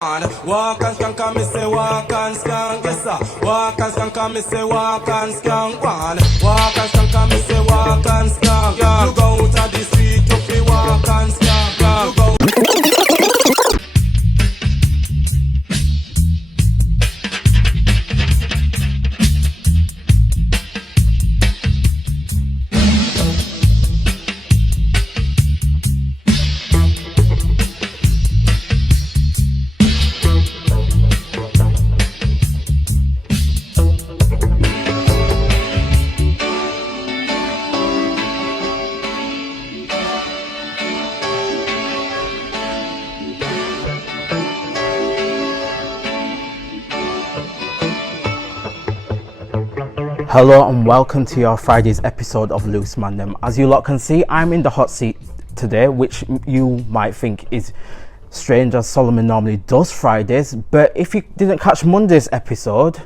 Walk and skank and me say walk and skank, yes sir. Walk and skank and me say walk and skank. Walk and skank and me say walk and skank. You go out of the street, you fi walk and skank. You go. Hello and welcome to your Friday's episode of Loose Mandem. As you lot can see, I'm in the hot seat today, which you might think is strange as Solomon normally does Fridays. But if you didn't catch Monday's episode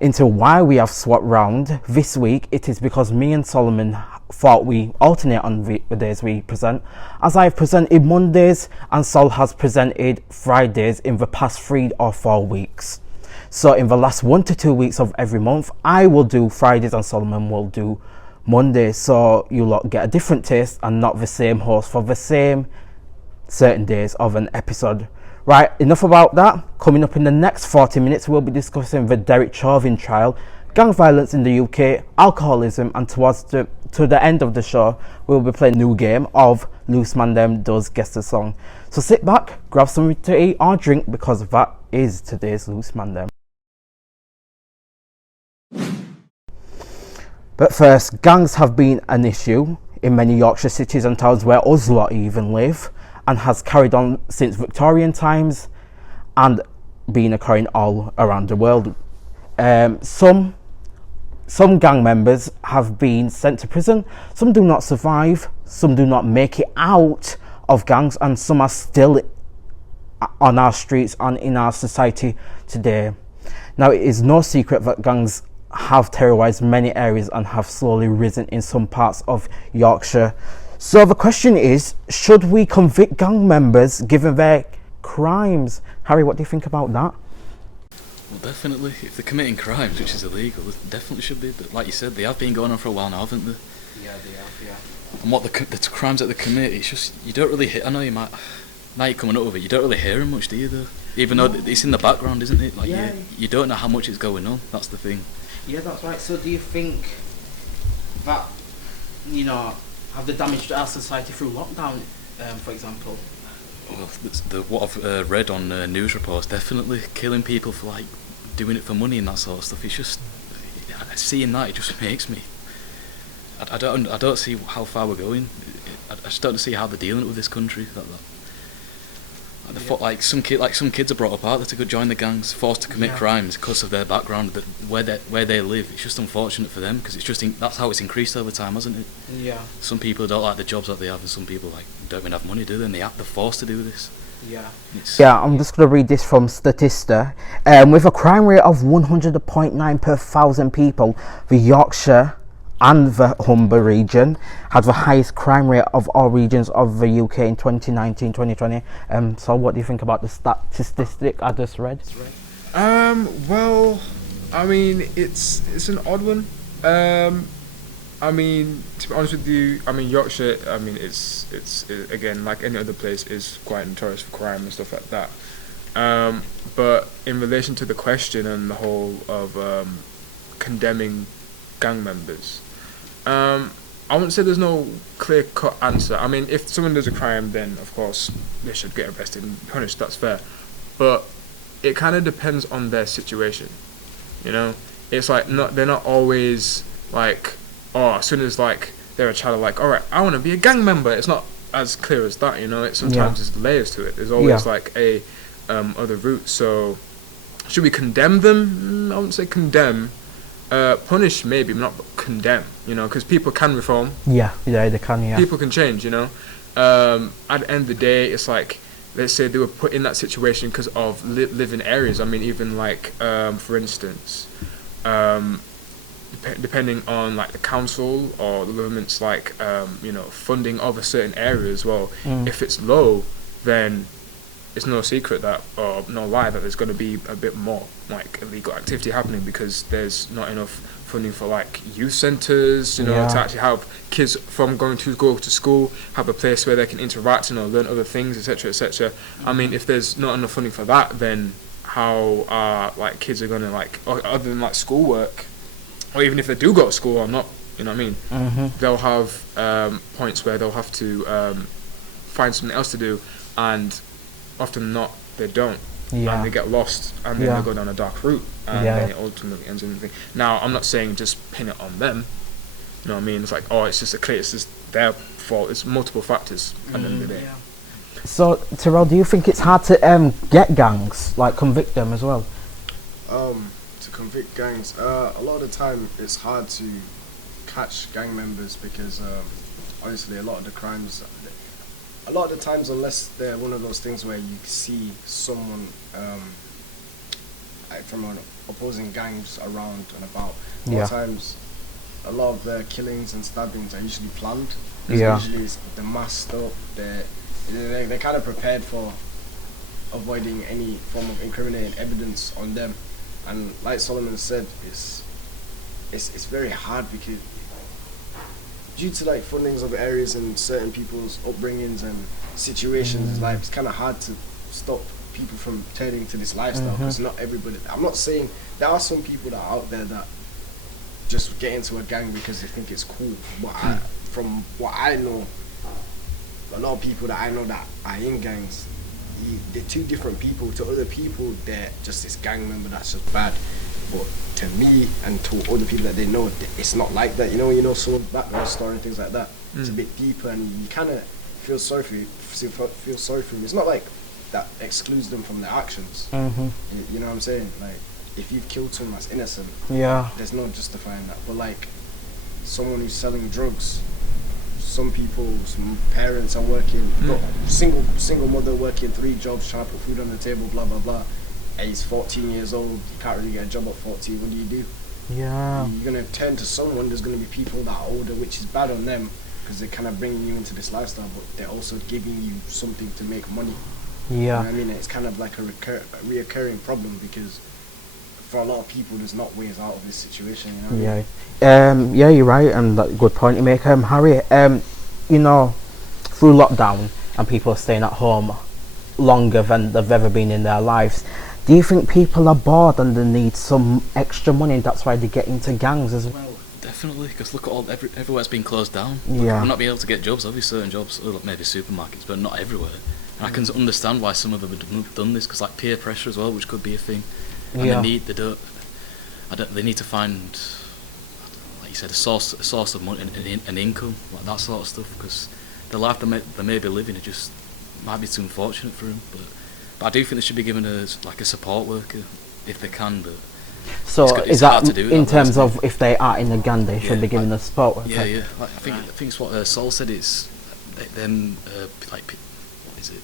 into why we have swapped round this week, it is because me and Solomon thought we alternate on the days we present, as I've presented Mondays and Sol has presented Fridays in the past 3 or 4 weeks. So in the last 1 to 2 weeks of every month, I will do Fridays and Solomon will do Mondays. So you lot get a different taste and not the same host for the same certain days of an episode. Right, enough about that. Coming up in the next 40 minutes, we'll be discussing the Derek Chauvin trial, gang violence in the UK, alcoholism, and to the end of the show, we'll be playing a new game of Loose Mandem Does Guess the Song. So sit back, grab something to eat or drink, because that is today's Loose Mandem. But first, gangs have been an issue in many Yorkshire cities and towns where us lot even live, and has carried on since Victorian times and been occurring all around the world. Some gang members have been sent to prison, some do not survive, some do not make it out of gangs, and some are still on our streets and in our society today. Now, it is no secret that gangs have terrorized many areas and have slowly risen in some parts of Yorkshire. So the question is, should we convict gang members given their crimes? Harry, what do you think about that? Well, definitely. If they're committing crimes, which is illegal, it definitely should be. But like you said, they have been going on for a while now, haven't they? Yeah, they have, yeah. And what the crimes that they commit, it's just, you don't really hear. I know you might, now you're coming up with it, you don't really hear them much, do you, though? Even though it's in the background, isn't it? Like, yeah. You don't know how much is going on, that's the thing. Yeah, that's right. So do you think that, have they damaged our society through lockdown, for example? Well, what I've read on news reports, definitely killing people for, like, doing it for money and that sort of stuff. It's just, seeing that, it just makes me, I don't see how far we're going. I just don't see how they're dealing with this country. Some kids are brought up out there to go join the gangs, forced to commit crimes because of their background, where they live. It's just unfortunate for them, because it's just that's how it's increased over time, hasn't it? Yeah. Some people don't like the jobs that they have, and some people don't even have money, do they? And they're forced to do this. Yeah. I'm just going to read this from Statista. With a crime rate of 100.9 per 1,000 people, the Yorkshire and the Humber region had the highest crime rate of all regions of the UK in 2019-2020. So what do you think about the statistic I just read? Well, I mean, it's an odd one. I mean, to be honest with you, I mean, Yorkshire, I mean, it's again, like any other place, is quite notorious for crime and stuff like that. But in relation to the question and the whole of condemning gang members, I wouldn't say there's no clear-cut answer. I mean, if someone does a crime, then of course they should get arrested and punished. That's fair. But it kind of depends on their situation. It's like they're not always like, as soon as like they're a child, like, all right, I want to be a gang member. It's not as clear as that. It sometimes there's layers to it. There's always like a other route. So should we condemn them? I wouldn't say condemn. Punish maybe, not condemn, because people can reform. Yeah, they can, yeah. People can change, At the end of the day, it's like, let's say they were put in that situation because of living areas. I mean, even like, for instance, depending on like the council or the government's funding of a certain area as well. If it's low, then it's no secret that, or no lie, that there's going to be a bit more like illegal activity happening because there's not enough funding for like youth centres, you know, Yeah. to actually have kids from go to school have a place where they can interact, you know, learn other things, etc., etc. I mean, if there's not enough funding for that, then how are like kids are gonna like, other than like schoolwork, or even if they do go to school or not, you know what I mean? They'll have points where they'll have to find something else to do, and often not, they don't. Yeah. And they get lost, and then Yeah. they go down a dark route, and Yeah. then it ultimately ends in anything. Now, I'm not saying just pin it on them. You know what I mean? It's like, oh, it's just it's just their fault. It's multiple factors at the end of the day. Yeah. So, Terell, do you think it's hard to get gangs, like convict them as well? To convict gangs, a lot of the time it's hard to catch gang members because honestly, a lot of the times, unless they're one of those things where you see someone from an opposing gangs around and about, a lot Yeah. of times a lot of the killings and stabbings are usually planned. Yeah. Usually they're masked up, they're kind of prepared for avoiding any form of incriminating evidence on them. And like Solomon said, it's very hard because due to like fundings of areas and certain people's upbringings and situations, it's kind of hard to stop people from turning to this lifestyle because not everybody. I'm not saying there are some people that are out there that just get into a gang because they think it's cool, but from what I know, a lot of people that I know that are in gangs, they're two different people. To other people, they're just this gang member that's just bad. But to me and to other people that they know, it's not like that. You know, when you know someone's background story and things like that, it's a bit deeper, and you kind of feel sorry for them. It's not like that excludes them from their actions. You know what I'm saying? Like, if you've killed someone that's innocent, Yeah. there's no justifying that. But like someone who's selling drugs, some parents are working, single mother working 3 jobs, trying to put food on the table, blah blah blah. And he's 14 years old, you can't really get a job at 14. What do? Yeah. You're gonna turn to someone. There's gonna be people that are older, which is bad on them because they're kind of bringing you into this lifestyle, but they're also giving you something to make money. You know Yeah. what I mean? It's kind of like a reoccurring problem because for a lot of people, there's not ways out of this situation. You know what I mean? Yeah, you're right, and that's a good point you make. Harry, you know, through lockdown and people are staying at home longer than they've ever been in their lives, do you think people are bored and they need some extra money, and that's why they get into gangs as well? Well, definitely, because look at everywhere's been closed down. Yeah. We're not being able to get jobs, obviously certain jobs, maybe supermarkets, but not everywhere. And I can understand why some of them have done this, because like peer pressure as well, which could be a thing. And Yeah. they need to find, like you said, a source of money, an income, like that sort of stuff, because the life they may be living, it just might be too unfortunate for them. But I do think they should be given a support worker if they can. But So it's is hard that to do in that, terms isn't of if they are in a gang, they should Yeah, be given like- a support? yeah. Like, I think it's what Saul said. It's them like what is it?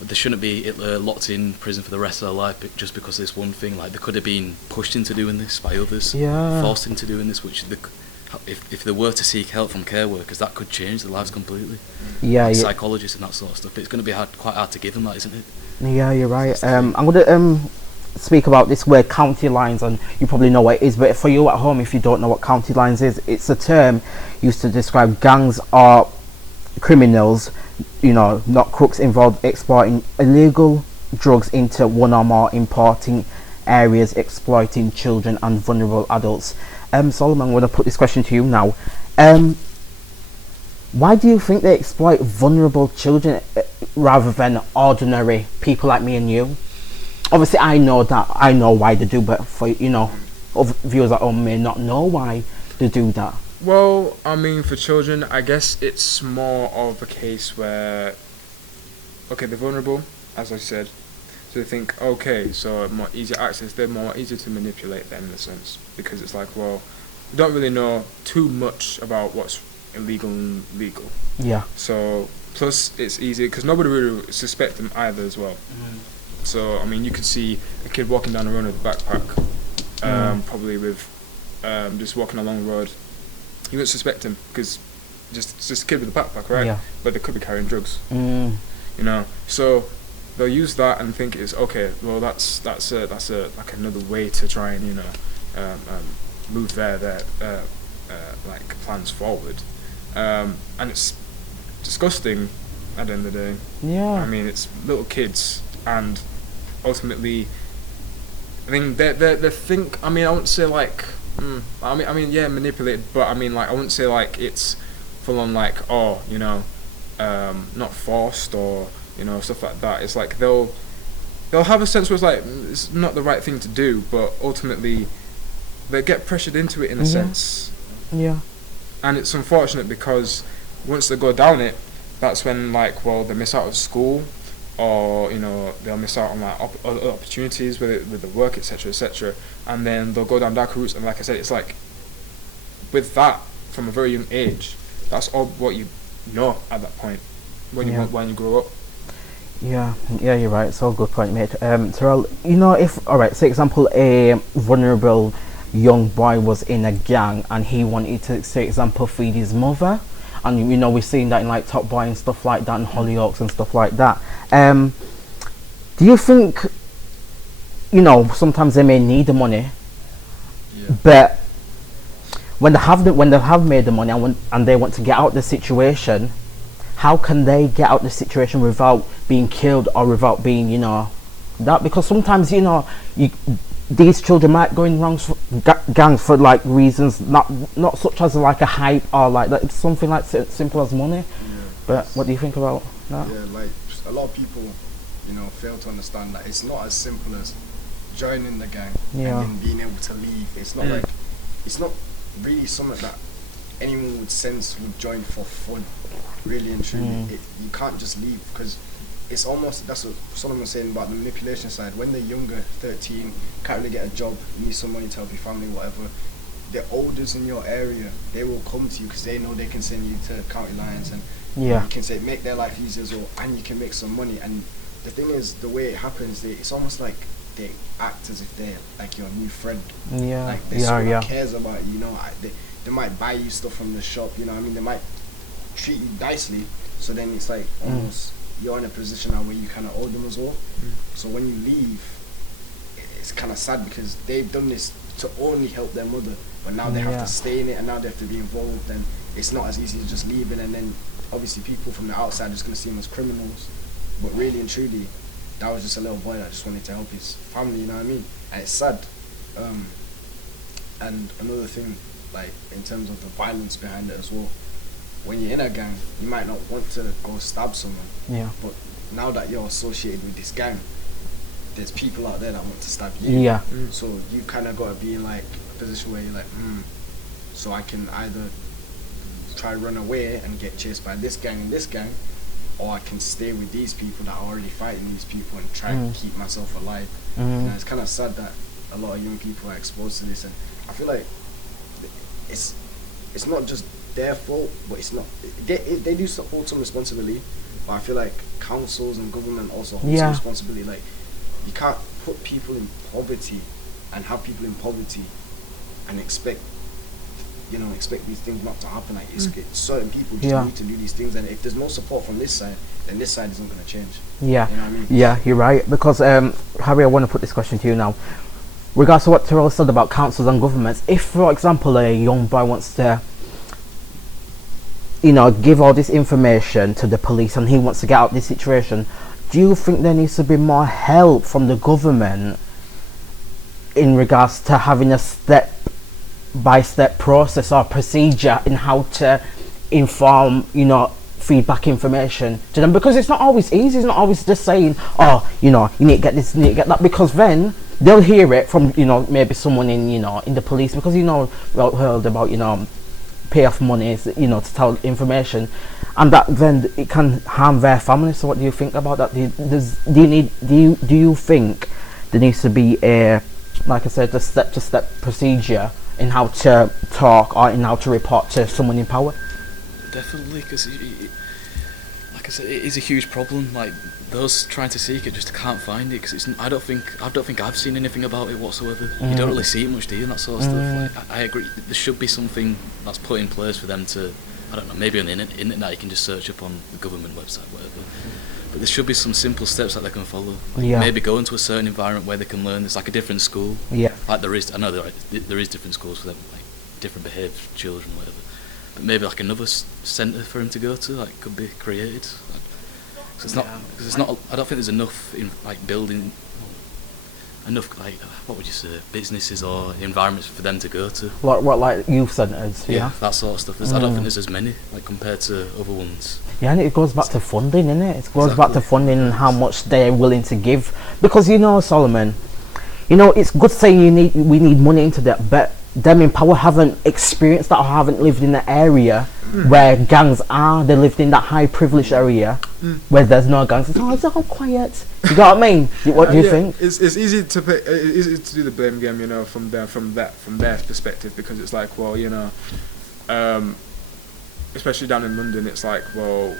They shouldn't be locked in prison for the rest of their life just because of this one thing. Like, they could have been pushed into doing this by others, Yeah. forced into doing this, which if they were to seek help from care workers, that could change their lives completely. Yeah, Like yeah. psychologists and that sort of stuff. But it's going to be quite hard to give them that, isn't it? Yeah, you're right. I'm going to speak about this word county lines, and you probably know what it is, but for you at home, if you don't know what county lines is, it's a term used to describe gangs or criminals, you know, not crooks, involved exporting illegal drugs into one or more importing areas, exploiting children and vulnerable adults. Solomon, I'm going to put this question to you now. Why do you think they exploit vulnerable children rather than ordinary people like me and you? Obviously, I know why they do, but for, you know, other viewers at home may not know why they do that. Well, I mean, for children, I guess it's more of a case where, okay, they're vulnerable, as I said, so they think, okay, so more easier access, they're more easy to manipulate then in a sense, because it's like, well, we don't really know too much about what's illegal and legal. Yeah. So, plus it's easy, because nobody really suspect them either as well. So, I mean, you could see a kid walking down the road with a backpack, probably with just walking along the road. You wouldn't suspect him because just a kid with a backpack, right? Yeah. But they could be carrying drugs, Mm. you know. So they'll use that and think it's okay. Well, that's a like another way to try and move their like plans forward, and it's disgusting at the end of the day. Yeah. I mean, it's little kids, and ultimately, I mean, they think. I mean, I wouldn't say like. I mean, yeah, manipulated, but I mean, like, I wouldn't say like it's full on like, oh, not forced or stuff like that. It's like they'll have a sense where it's like it's not the right thing to do, but ultimately they get pressured into it in a sense. Yeah. And it's unfortunate because once they go down it, that's when like, well, they miss out of school, or they'll miss out on like other opportunities with the work, etc., etc., and then they'll go down dark routes. And like I said, it's like with that from a very young age, that's all what you know at that point when you grow up. Yeah, you're right. It's all good point, mate. Terell, if alright, say example, a vulnerable young boy was in a gang and he wanted to, say example, feed his mother, and we've seen that in like Top Boy and stuff like that, and Hollyoaks and stuff like that. Do you think sometimes they may need the money, but when they have made the money and they want to get out of the situation, how can they get out of the situation without being killed or without being that? Because sometimes these children might go in wrong gangs for like reasons not such as like a hype or like that. It's something like simple as money. But what do you think about that? Yeah, like a lot of people fail to understand that it's not as simple as joining the gang and then being able to leave. It's not like, it's not really something that anyone would join for fun, really and truly. You can't just leave, because it's almost, that's what Solomon was saying about the manipulation side. When they're younger, 13, can't really get a job, need some money to help your family, whatever, the elders in your area, they will come to you because they know they can send you to county lines, and you can say make their life easier as well, and you can make some money. And the thing is, the way it happens, it's almost like they act as if they're like your new friend. Like they sort of cares about you. They might buy you stuff from the shop. I mean, they might treat you nicely. So then it's like almost you're in a position now where you kind of owe them as well. So when you leave, it's kind of sad because they've done this to only help their mother, but now they have to stay in it, and now they have to be involved, and it's not as easy as just leaving. And then obviously people from the outside are just going to see them as criminals, but really and truly that was just a little boy that just wanted to help his family, you know what I mean? And it's sad. And another thing, like in terms of the violence behind it as well, when you're in a gang, you might not want to go stab someone, but now that you're associated with this gang, there's people out there that want to stab you. So you kind of got to be in like a position where you're like, so I can either try run away and get chased by this gang and this gang, or I can stay with these people that are already fighting these people and try to keep myself alive. It's kind of sad that a lot of young people are exposed to this, and I feel like it's not just their fault, but it's not. They do hold some responsibility, but I feel like councils and government also hold some responsibility. Like, you can't put people in poverty and have people in poverty and expect these things not to happen. Like, it's certain people just need to do these things, and if there's no support from this side, then this side isn't going to change. You know what I mean? Yeah, you're right. Because Harry, I want to put this question to you now. Regards to what Terell said about councils and governments, if, for example, a young boy wants to, give all this information to the police and he wants to get out of this situation, do you think there needs to be more help from the government in regards to having a step-by-step process or procedure in how to inform, feedback information to them? Because it's not always easy. It's not always just saying, you need to get this, you need to get that, because then they'll hear it from, maybe someone in, in the police, because, heard about, payoff monies, to tell information, and that then it can harm their family. So what do you think about that? Do you think there needs to be a, like I said, a step-to-step procedure in how to talk or in how to report to someone in power? Definitely, because like I said, it is a huge problem. Like, those trying to seek it just can't find it, because I don't think I've seen anything about it whatsoever. You don't really see it much, do you? And that sort of stuff. Like, I agree. There should be something that's put in place for them to, I don't know, maybe on the internet you can just search up on the government website, whatever. But there should be some simple steps that they can follow. Like Yeah. maybe go into a certain environment where they can learn. It's like a different school. Yeah. Like there is, I know there is different schools for them, like different behaved children, whatever. But maybe like another centre for him to go to, like could be created. Like, so it's not, cause it's not. I don't think there's enough in like building enough like what would you say, businesses or environments for them to go to. What like youth centres? Yeah. That sort of stuff. I don't think there's as many like compared to other ones. Yeah, and it goes back to funding, innit? It goes Exactly. back to funding and how much they're willing to give. Because Solomon, it's good saying we need money into that, but them in power haven't experienced that or haven't lived in the area where gangs are. They lived in that high privileged area where there's no gangs. It's all quiet. You got what I mean? What do you think? It's easy to easy to do the blame game, from their perspective, because it's like, well, especially down in London, it's like, well,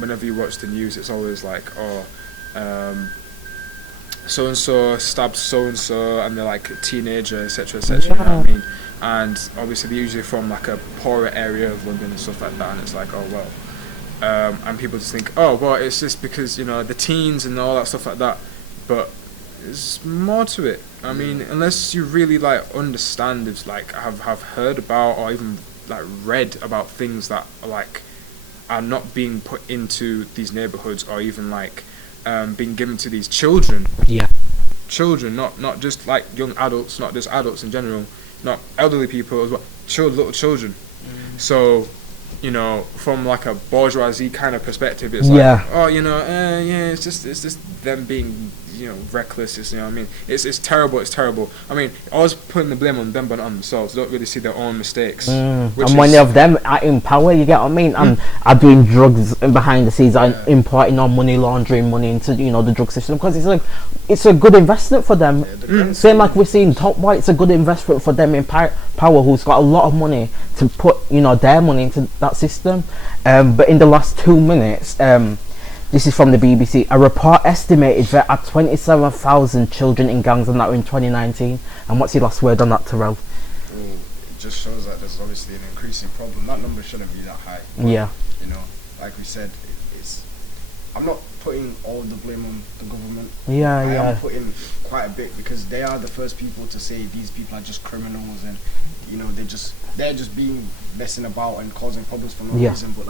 whenever you watch the news, it's always like, so and so stabbed so and they're like a teenager, etc., etc. You know what I mean? And obviously they're usually from like a poorer area of London and stuff like that, and it's like, oh well, and people just think, oh well, it's just because the teens and all that stuff like that, but there's more to it. I mean, unless you really like understand, it's like have heard about or even like read about things that are not being put into these neighborhoods, or even like being given to these children. Yeah. Children, not just like young adults, not just adults in general, not elderly people as well. Little children. So, from like a bourgeoisie kind of perspective, it's like, oh, it's just them being, reckless. It's, I mean, it's terrible. It's terrible. I mean, always putting the blame on them, but not on themselves. They don't really see their own mistakes. And many of them are in power, you get what I mean, and are doing drugs behind the scenes, are importing or money laundering money into the drug system, because it's a good investment for them. Same like we're seeing Top Boy, it's a good investment for them in power, who's got a lot of money to put their money into that system. But in the last 2 minutes, this is from the BBC. A report estimated there are 27,000 children in gangs, and that in 2019. And what's your last word on that, Terell? It just shows that there's obviously an increasing problem. That number shouldn't be that high. Yeah. Like we said, I'm not putting all the blame on the government. Yeah, I yeah. am putting quite a bit, because they are the first people to say these people are just criminals, and they're just being messing about and causing problems for no reason. But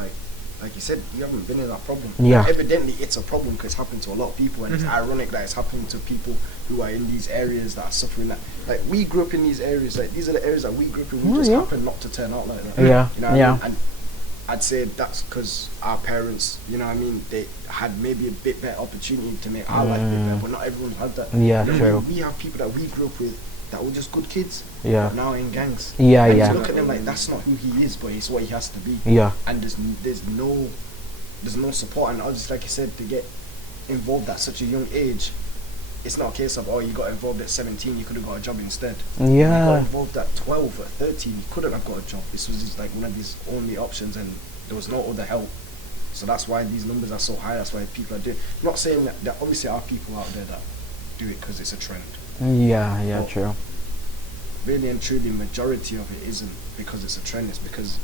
like you said, you haven't been in that problem. Yeah. Evidently, it's a problem because it's happened to a lot of people, and it's ironic that it's happening to people who are in these areas that are suffering that. Like, we grew up in these areas. Like, these are the areas that we grew up in. We just happen not to turn out like that. Yeah. You know what I mean? And I'd say that's because our parents, they had maybe a bit better opportunity to make our life a bit better, but not everyone's had that. Yeah, true. We have people that we grew up with that were just good kids. Yeah. Now in gangs. Yeah, and yeah. you look at them like, that's not who he is, but it's what he has to be. Yeah. And there's no support, and obviously, like you said, to get involved at such a young age, it's not a case of, you got involved at 17, you could have got a job instead. Yeah. You got involved at 12, at 13, you couldn't have got a job. This was just like one of these only options, and there was no other help. So that's why these numbers are so high. That's why people are doing. I'm not saying that there obviously are people out there that do it because it's a trend. Yeah, But true. really and truly, majority of it isn't because it's a trend. It's because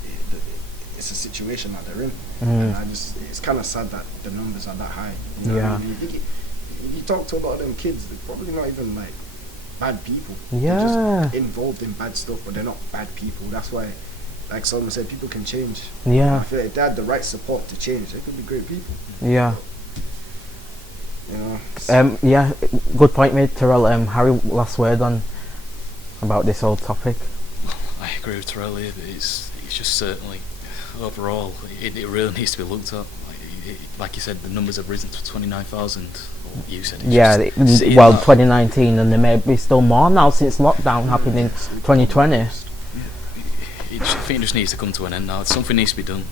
it's a situation that they're in. And it's kind of sad that the numbers are that high. You know what I mean? You talk to a lot of them kids, they're probably not even like bad people. Yeah. They're just involved in bad stuff, but they're not bad people. That's why, like Solomon said, people can change. Yeah. I feel like if they had the right support to change, they could be great people. Yeah. Yeah, good point made, Terell. Harry, last word on about this whole topic. I agree with Terell here, but it's just certainly overall it really needs to be looked at. Like you said, the numbers have risen to 29,000. You said 2019, and there may be still more now since lockdown happened in 2020. I think it just needs to come to an end now. Something needs to be done.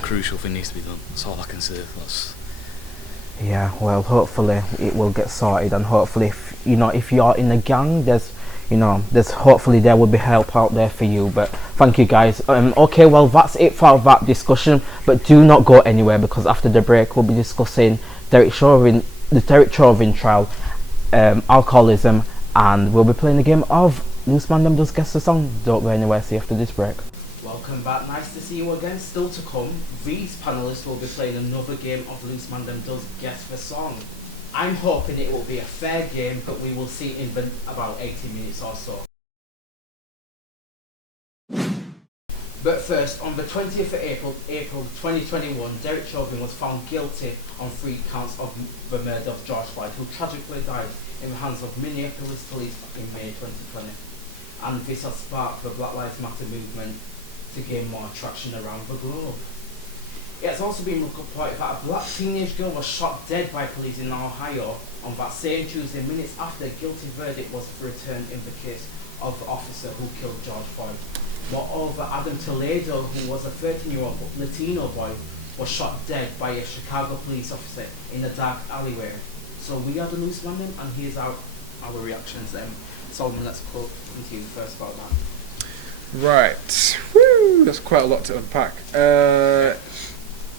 Crucial thing needs to be done. That's all I can say. Yeah, well, hopefully it will get sorted, and hopefully, if you're in a gang, there's hopefully there will be help out there for you. But thank you guys. Okay, well, that's it for that discussion, but do not go anywhere, because after the break we'll be discussing the Derek Chauvin trial, alcoholism, and we'll be playing a game of Loose Mandem Does Guess the Song. Don't go anywhere. See you after this break. Welcome back, nice to see you again. Still to come, these panellists will be playing another game of Loose Mandem Does Guess the Song. I'm hoping it will be a fair game, but we will see in about 80 minutes or so. But first, on the 20th of April 2021, Derek Chauvin was found guilty on 3 counts of the murder of George Floyd, who tragically died in the hands of Minneapolis police in May 2020. And this has sparked the Black Lives Matter movement to gain more traction around the globe. It has also been reported that a black teenage girl was shot dead by police in Ohio on that same Tuesday, minutes after a guilty verdict was returned in the case of the officer who killed George Floyd. Moreover, Adam Toledo, who was a 13-year-old Latino boy, was shot dead by a Chicago police officer in a dark alleyway. So we are the Loose Mandem, and here's our reactions. Solomon, let's continue first about that. Right. Woo! That's quite a lot to unpack.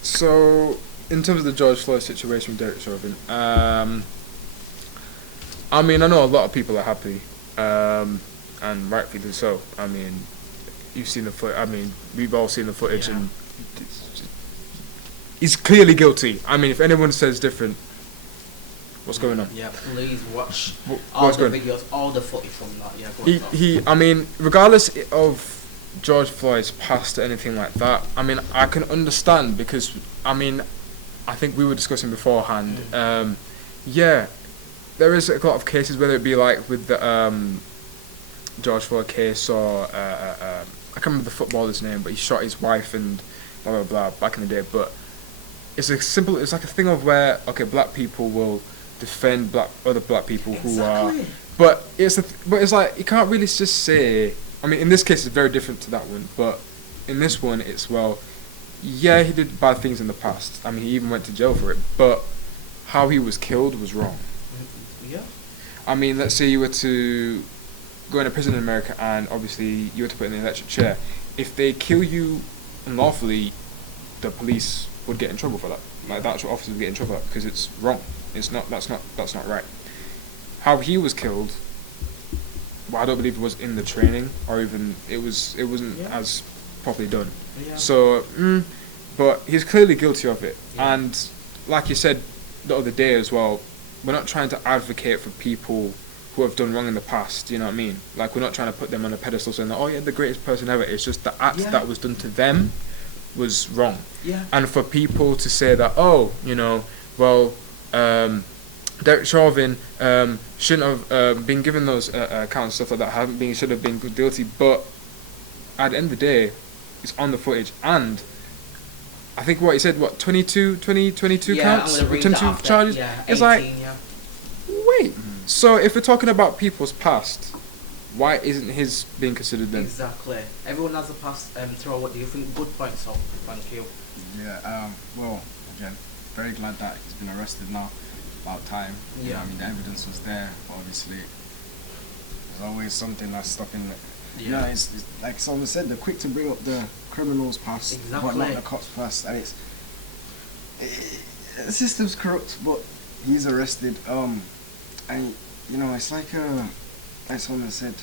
So, in terms of the George Floyd situation with Derek Chauvin, I mean, I know a lot of people are happy, and rightfully so. I mean, you've seen the footage. I mean, we've all seen the footage, and he's clearly guilty. I mean, if anyone says different, what's going on? Yeah, please watch all the videos, all the footage from that. Yeah, I mean, regardless of George Floyd's past or anything like that, I mean, I can understand because, I mean, I think we were discussing beforehand. Yeah, there is a lot of cases, whether it be like with the George Floyd case or I can't remember the footballer's name, but he shot his wife and blah blah blah back in the day. But it's like a thing of where, okay, black people will defend other black people who are, but it's like you can't really just say. I mean, in this case, it's very different to that one, but in this one, it's, well, yeah, he did bad things in the past. I mean, he even went to jail for it, but how he was killed was wrong. Yeah. I mean, let's say you were to go into prison in America and obviously you were to put in the electric chair. If they kill you unlawfully, the police would get in trouble for that. Like, the actual officers would get in trouble for that because it's wrong. It's not. That's not right. How he was killed, well, I don't believe it was in the training, or even it wasn't as properly done. Yeah. So, but he's clearly guilty of it. Yeah. And like you said the other day as well, we're not trying to advocate for people who have done wrong in the past. You know what I mean? Like, we're not trying to put them on a pedestal saying that, oh yeah, the greatest person ever. It's just the act that was done to them was wrong. Yeah. And for people to say that, oh, you know, well, Derek Chauvin shouldn't have been given those counts and stuff like that, should have been guilty, but at the end of the day, it's on the footage, and I think what he said, 22 counts? 22 charges? Yeah, it's 18, like, wait, so if we're talking about people's past, why isn't his being considered then? Exactly. Everyone has a past. Terell, what do you think? Good point, so thank you. Yeah, well, again, very glad that he's been arrested now. About time. You know, I mean, the evidence was there, but obviously there's always something that's stopping it. Yeah. You know, it's like someone said, they're quick to bring up the criminals' past, but not the cops' past, and the system's corrupt. But he's arrested, and you know, it's like someone said,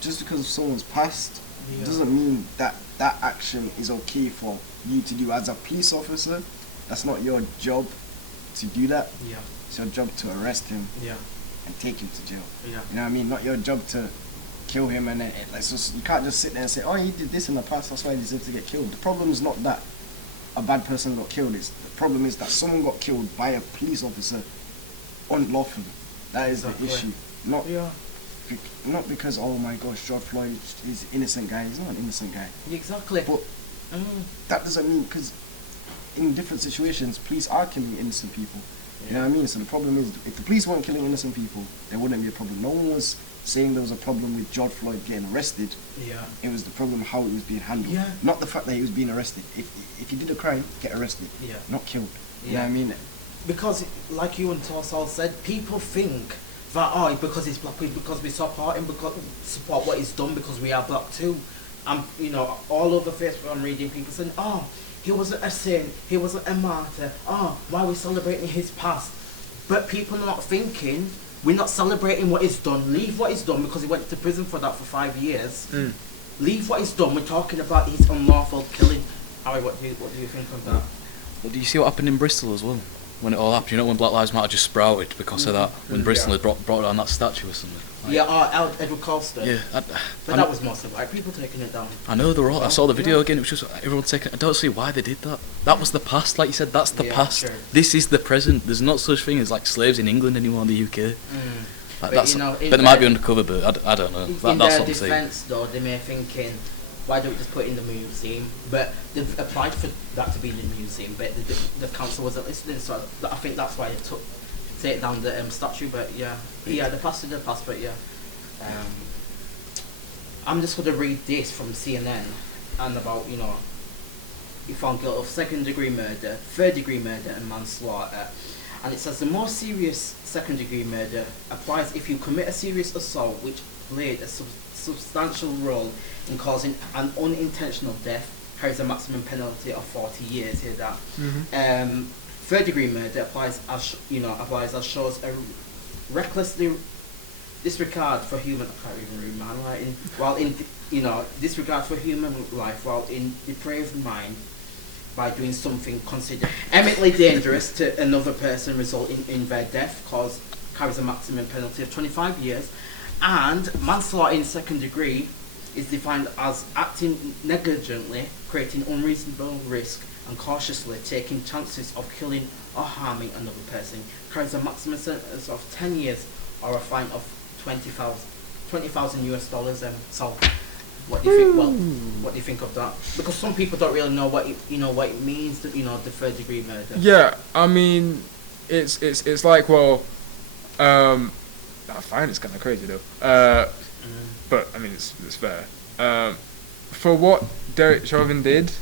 just because of someone's past doesn't mean that action is okay for you to do as a police officer. That's not your job to do that. Yeah. It's your job to arrest him and take him to jail. Yeah. You know what I mean? Not your job to kill him, and you can't just sit there and say, oh, he did this in the past, that's why he deserves to get killed. The problem is not that a bad person got killed, the problem is that someone got killed by a police officer unlawfully. That is the issue. Not because, oh my gosh, George Floyd is an innocent guy. He's not an innocent guy. Exactly. But that doesn't mean, because in different situations, police are killing innocent people. You know what I mean? So the problem is, if the police weren't killing innocent people, there wouldn't be a problem. No one was saying there was a problem with George Floyd getting arrested. Yeah. It was the problem how it was being handled. Yeah. Not the fact that he was being arrested. If he did a crime, get arrested. Yeah. Not killed. You know what I mean? Because, like you and Torsal said, people think that, because he's black, because we support him, because support what he's done, because we are black too. You know, all over Facebook I'm reading people saying, he wasn't a saint, he wasn't a martyr, why are we celebrating his past? But people are not thinking, we're not celebrating what he's done, leave what he's done, because he went to prison for that for 5 years. leave what he's done. We're talking about his unlawful killing. Harry, what do you think of that? Well, do you see what happened in Bristol as well? When it all happened, you know, when Black Lives Matter just sprouted because of that, when Bristol had brought down that statue or something. Like, Yeah, Edward Colston. Yeah, But that was mostly white people taking it down. I know they're all. I saw the video again. It was just everyone taking. I don't see why they did that. That was the past, like you said. That's the past. Sure. This is the present. There's not such thing as like slaves in England anymore in the UK. Like, But, that's, you know, but they might be undercover, but I don't know. In That's their what I'm saying. defence, though, they may thinking, why don't we just put it in the museum? But they've applied for that to be in the museum, but the council wasn't listening, so I think that's why they take down the statue. But yeah, the past is the past. But yeah, I'm just going to read this from CNN and about, you know, you found guilty of second-degree murder, third-degree murder, and manslaughter. And it says the more serious second-degree murder applies if you commit a serious assault which played a substantial role in causing an unintentional death, carries a maximum penalty of 40 years. Hear that? Third-degree murder applies as shows a recklessly disregard for human. I can't even read my handwriting. While in disregard for human life, while in depraved mind, by doing something considered eminently dangerous to another person, resulting in their death, carries a maximum penalty of 25 years. And manslaughter in second degree is defined as acting negligently, creating unreasonable risk, and cautiously taking chances of killing or harming another person. Carries a maximum sentence of 10 years or a fine of $20,000 US. So, what do you think? Well, what do you think of that? Because some people don't really know what it means. The third degree murder. Yeah, I mean, it's like, well, I find it's kind of crazy though. But I mean, it's fair. For what Derek Chauvin did,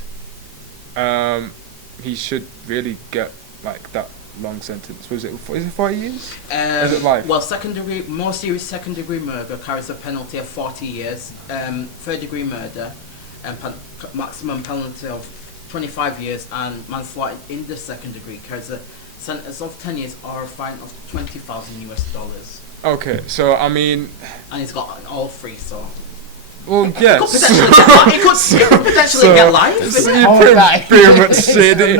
he should really get like that long sentence. Was it? Is it 40 years? Is it life? Well, more serious second degree murder carries a penalty of 40 years. Third degree murder, maximum penalty of 25 years, and manslaughter in the second degree carries a sentence of 10 years or a fine of $20,000 US. Okay, so I mean, and he's got all three, so. Well, yes. He could potentially get life. So you pretty much said it.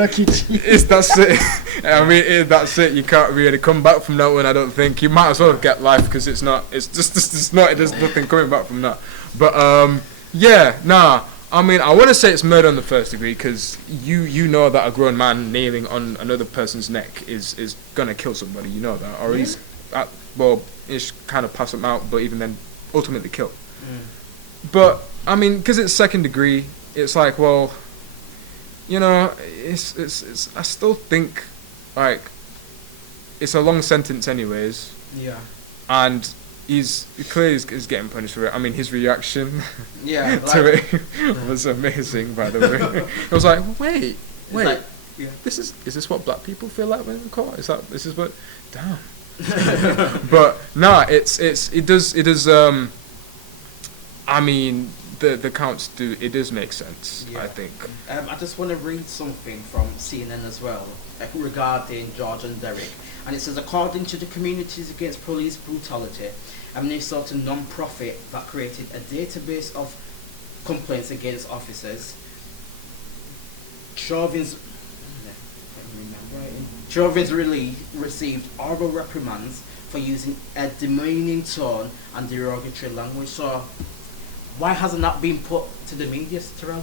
That's it. I mean, that's it. You can't really come back from that one. I don't think you might as well get life because it's not. It's just. It's not. There's nothing coming back from that. But yeah, nah. I mean, I want to say it's murder on the first degree because you know that a grown man nailing on another person's neck is gonna kill somebody. You know that, or he's it's kind of pass them out, but even then, ultimately kill. But I mean, because it's second degree, it's like, well, you know, it's. I still think, like, it's a long sentence, anyways. Yeah. And he's clearly is getting punished for it. I mean, his reaction, to it was amazing. By the way, I was like, wait. Like, yeah. Is this what black people feel like when in court? This is what? Damn. But nah, it does. I mean, the counts do. It does make sense. Yeah. I think. I just want to read something from CNN as well regarding George and Derek, and it says, according to the Communities Against Police Brutality, a Minnesota non-profit that created a database of complaints against officers, Chauvin's received oral reprimands for using a demeaning tone and derogatory language. So, why hasn't that been put to the media, Terell?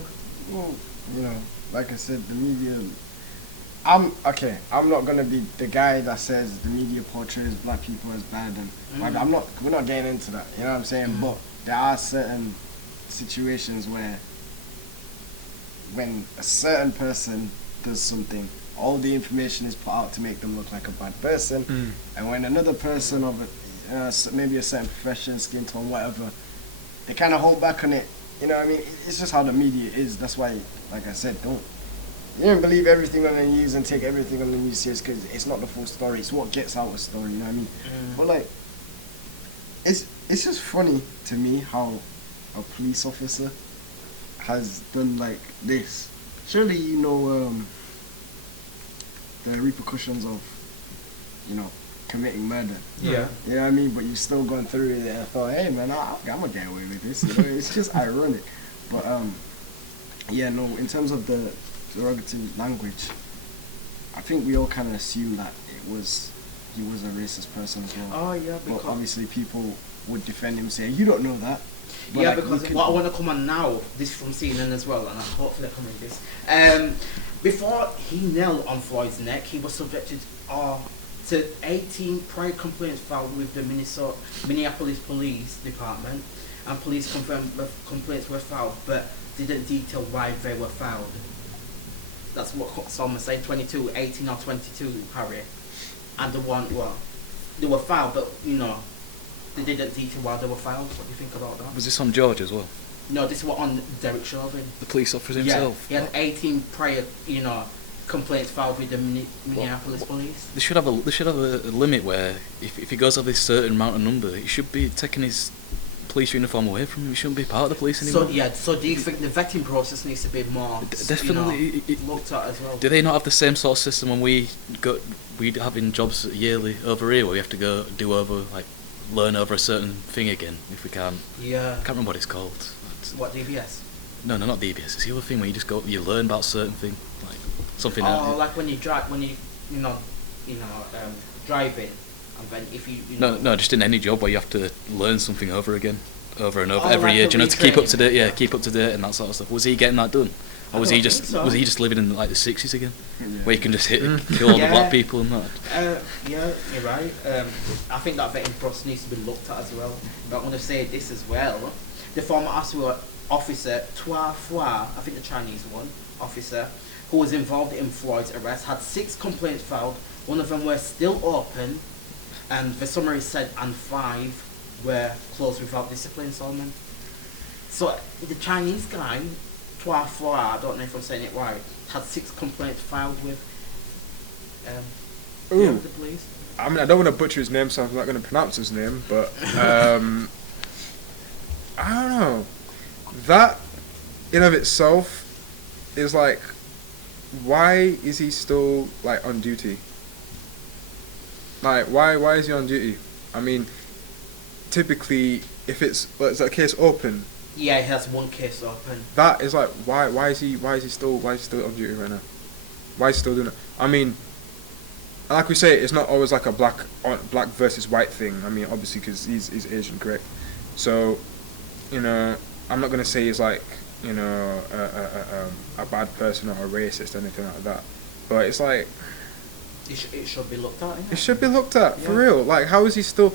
Well, you know, like I said, the media. I'm not gonna be the guy that says the media portrays black people as bad, and like we're not getting into that. You know what I'm saying? But there are certain situations where, when a certain person does something, all the information is put out to make them look like a bad person, and when another person of maybe a certain profession, skin tone, whatever, they kind of hold back on it. You know what I mean? It's just how the media is. That's why, like I said, you don't believe everything on the news and take everything on the news serious, because it's not the full story. It's what gets out of the story. You know what I mean? But like, it's just funny to me how a police officer has done like this. Surely you know the repercussions of, you know, committing murder. Yeah. You know what I mean? But you've still gone through it and thought, hey man, I'm gonna get away with this. You know? It's just ironic. But yeah, no. In terms of the derogative language, I think we all kind of assume that he was a racist person as well. Oh yeah, But because obviously people would defend him, saying you don't know that. But yeah, like, because what I want to come on now, this from CNN as well, and I hopefully I come in this. Before he knelt on Floyd's neck, he was subjected to 18 prior complaints filed with the Minneapolis Police Department, and police confirmed the complaints were filed, but didn't detail why they were filed. That's what someone said, 22, 18 or 22, Harry. And the one, well, they were filed, but, you know, they didn't detail why they were filed. What do you think about that? Was this on George as well? No, this was on Derek Chauvin. The police officer himself? Yeah, he had 18 prior, you know, complaints filed with the Minneapolis police. They should have a limit where if he goes over this certain amount of number, he should be taking his police uniform away from him. He shouldn't be part of the police anymore. So do you think the vetting process needs to be more definitely looked at as well? Do they not have the same sort of system when we having jobs yearly over here where we have to go learn over a certain thing again if we can't? Yeah. I can't remember what it's called. What, DBS? No, not DBS. It's the other thing where you just go, you learn about certain thing, like something. Like when you drive, driving, and then if you No, just in any job where you have to learn something over again, over and over Oh, every like year. a Do you know, to keep up to date? Yeah, retraining. keep up to date and that sort of stuff. Was he getting that done, or was he just living in like the 60s again, where you can just hit and kill all the black people and that? Yeah, you're right. I think that vetting process needs to be looked at as well. But I want to say this as well. The former officer, Tua Fua, I think the Chinese one, officer, who was involved in Floyd's arrest, had 6 complaints filed. 1 of them were still open, and the summary said, and 5 were closed without discipline, Solomon. So the Chinese guy, Tua Fua, I don't know if I'm saying it right, had 6 complaints filed with the police. I mean, I don't want to butcher his name, so I'm not going to pronounce his name, but I don't know. That in of itself is like, why is he still like on duty? Like, why is he on duty? I mean, typically, if it's a case open. Yeah, he has 1 case open. That is like, why is he still on duty right now? Why is he still doing it? I mean, like we say, it's not always like a black versus white thing. I mean, obviously, because he's Asian, correct? So, you know, I'm not gonna say he's like, you know, a bad person or a racist or anything like that. But it's like, it should be looked at. It should be looked at for real. Like, how is he still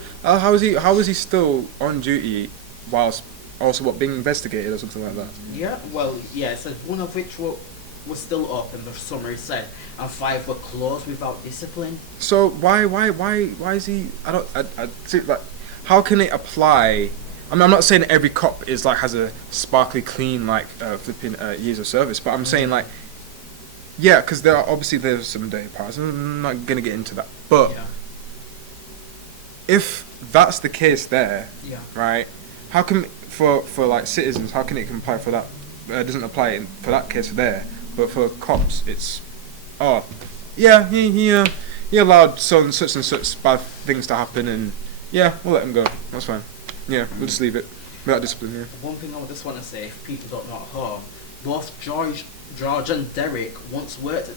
on duty whilst also being investigated or something like that? Yeah, well, yeah. It said 1 of which was still open. The summary said, and 5 were closed without discipline. So why is he? I see, like, how can it apply? I mean, I'm not saying every cop is like has a sparkly clean like flipping years of service, but I'm saying like, yeah, because there's some dirty parts. I'm not gonna get into that, but if that's the case there, right? How can for like citizens? How can it apply for that? It doesn't apply for that case there, but for cops, it's he allowed such and such bad things to happen, and we'll let him go. That's fine. Yeah, we'll just leave it without discipline. Yeah. One thing I just want to say, if people don't know at home, both George and Derek once worked,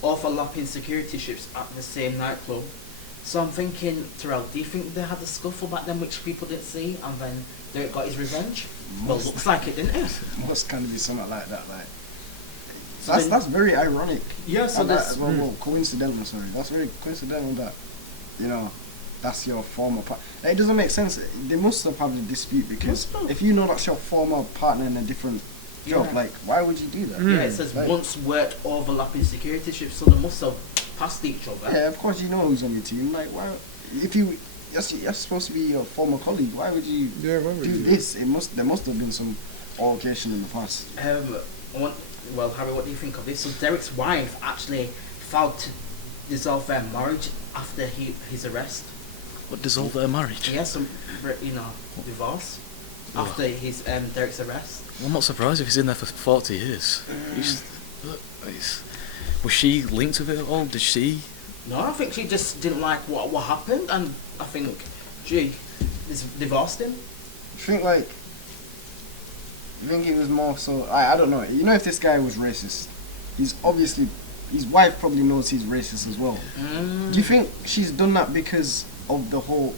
overlapping security shifts at the same nightclub. So I'm thinking, Terell, do you think they had a scuffle back then which people didn't see, and then Derek got his revenge? Well, looks like it, didn't it? Must kind of be something like that. Like, that's very ironic. Yeah. So that's coincidental. Sorry, that's very coincidental that, that's your former partner. It doesn't make sense. They must have had a dispute, because if you know that's your former partner in a different job, like, why would you do that? Yeah, it says once worked overlapping security shifts, so they must have passed each other. Yeah, of course you know who's on your team. Like, why? If you're supposed to be your former colleague, why would you do this? There must have been some altercation in the past. Well, Harry, what do you think of this? So Derek's wife actually filed to dissolve their marriage after his arrest. What, dissolve their marriage? He has some, divorce after his Derek's arrest. Well, I'm not surprised if he's in there for 40 years. Was she linked with it at all? Did she? No, I think she just didn't like what happened, and I think she divorced him. I think, like, I think it was more so. I don't know. You know, if this guy was racist, he's obviously his wife probably knows he's racist as well. Do you think she's done that because of the whole?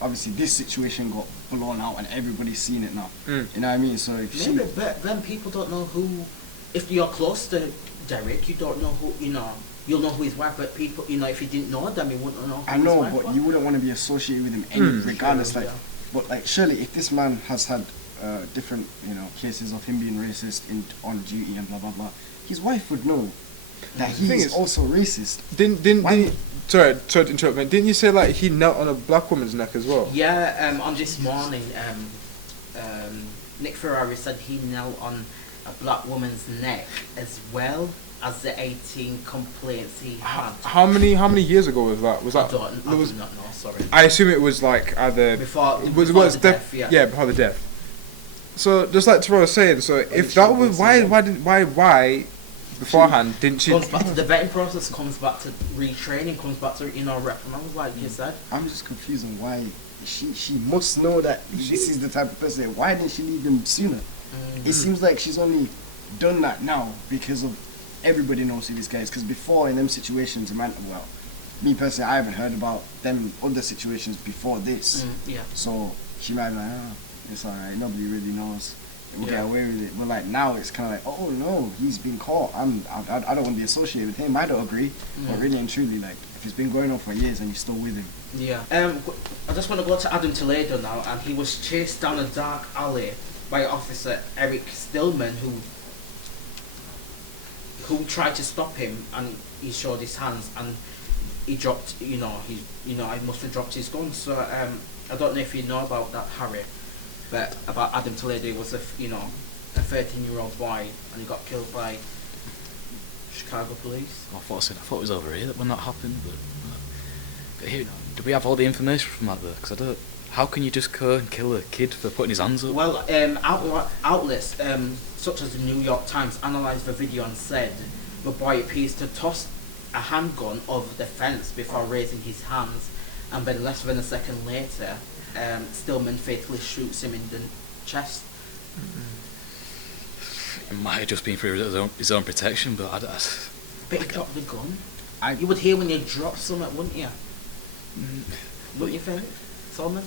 Obviously, this situation got blown out and everybody's seen it now. You know what I mean? So if she, Maybe, but then people don't know who. If you're close to Derek, you don't know who. You know, you'll know who his wife. But people, you know, if you didn't know them, you wouldn't know. Who I know, his wife but was. you wouldn't want to be associated with him regardless. Sure, like, yeah. but like, surely if this man has had different, cases of him being racist on duty and blah blah blah, his wife would know that thing he's is- also racist. Sorry to interrupt, man. Didn't you say like he knelt on a black woman's neck as well? Yeah, on this morning, Nick Ferrari said he knelt on a black woman's neck as well as the 18 complaints he had. How many years ago was that? Was I that? do was- not know, sorry. I assume it was like either Before was the death. death, yeah. Yeah, before the death. So just like Terell was saying, so if that was why beforehand didn't she? Comes back to the vetting process, comes back to retraining, comes back to reprimands, like you said. I'm just confused on why she must know that this is the type of person. Why didn't she leave him sooner? It seems like she's only done that now because of everybody knows who this guy is. Because before in them situations, me personally, I haven't heard about them other situations before this. Yeah. So she might be like, it's alright, nobody really knows. We'll Yeah. get away with it. But like now it's kind of like, oh no, he's been caught. I don't want to be associated with him. I don't agree. But really and truly, like, if it's been going on for years and you're still with him. Yeah. I just want to go to Adam Toledo now, and he was chased down a dark alley by Officer Eric Stillman, who tried to stop him, and he showed his hands, and he dropped. He must have dropped his gun. So I don't know if you know about that, Harry, but about Adam Toledo. He was a 13-year-old boy, and he got killed by Chicago police. I thought it was over here when that happened, but here, do we have all the information from that though? Because I don't. How can you just go and kill a kid for putting his hands up? Well, outlets such as the New York Times analysed the video and said the boy appears to toss a handgun over the fence before raising his hands, and then less than a second later, Stillman fatally shoots him in the chest. It might have just been for his own protection, but But he dropped the gun. I- You would hear when you drop something, wouldn't you? Wouldn't you think, Solomon?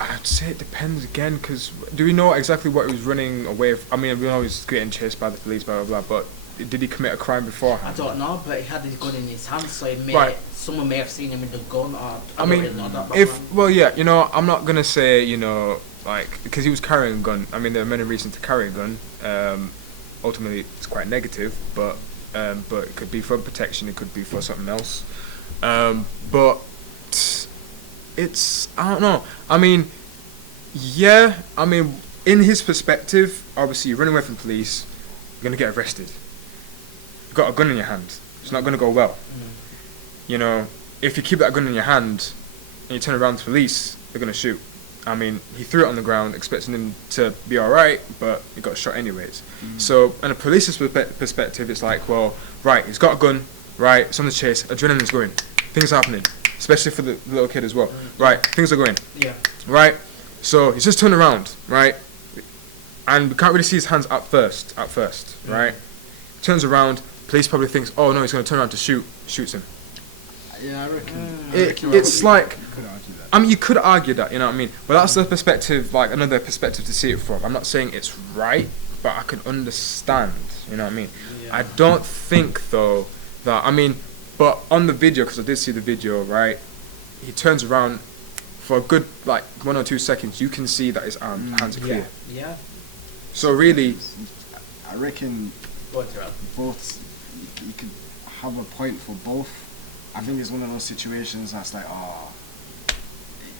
I'd say it depends again, because do we know exactly what he was running away from? I mean, we know he was getting chased by the police, blah blah blah. But did he commit a crime beforehand? I don't know, but he had his gun in his hand, so Right. someone may have seen him with the gun, or I don't mean, really know that I'm not gonna say like because he was carrying a gun. I mean, there are many reasons to carry a gun. Ultimately, it's quite negative, but it could be for protection. It could be for something else. But it's I don't know. I mean, yeah. I mean, in his perspective, obviously, you're running away from police. You're gonna get arrested. You've got a gun in your hand. It's not gonna go well. If you keep that gun in your hand and you turn around to police, they're gonna shoot. I mean, he threw it on the ground, expecting him to be alright, but he got shot anyways. So, in a police's perspective, it's like, well, right, he's got a gun, right, it's on the chase, adrenaline's going, things are happening, especially for the little kid as well. Right, things are going, Yeah. right? So, he's just turned around, right? And we can't really see his hands at first, right? Turns around, police probably thinks, oh no, he's going to turn around to shoots him. Yeah, I reckon. It's like, You could argue that. I mean, you could argue that, you know what I mean? But that's the perspective, like another perspective to see it from. I'm not saying it's right, but I can understand, you know what I mean? Yeah. I don't think, though, that, I mean, but on the video, because I did see the video, right? He turns around for a good, like, 1 or 2 seconds, you can see that his hands are clear. Yeah. So really, I reckon Go on, Terrell. both. You could have a point for both. I think it's one of those situations that's like, it